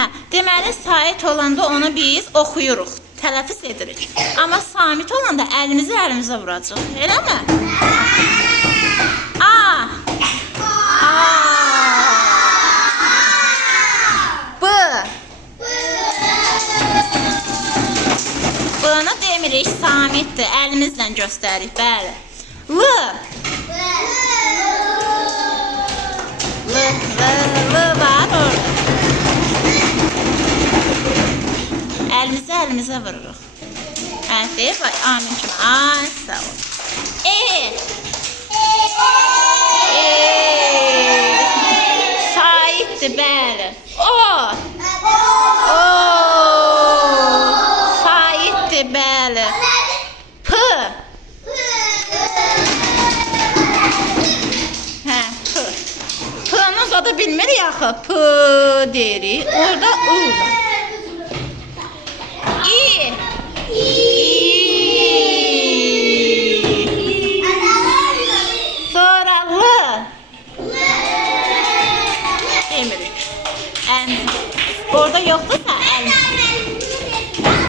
Hə, deməli sait olanda onu biz oxuyuruq, tələffüz edirik. Amma samit olanda əlimizi əlimizə vuracağıq. Eləmi? A. A. B. Bunu demirik, samitdir. Əlimizlə göstərik, bəli. L. L var orada. Əlimizə vururuq. Deyib, amin kimi. Ay, sağ ol. E. Saitdir, bəli. O. Saitdir, bəli. P. Hə, P. P-nı zada bilmirik axı. P deyirik. Orada U var. İ. Sonra L. Demirik. Orada yoxdursa əl.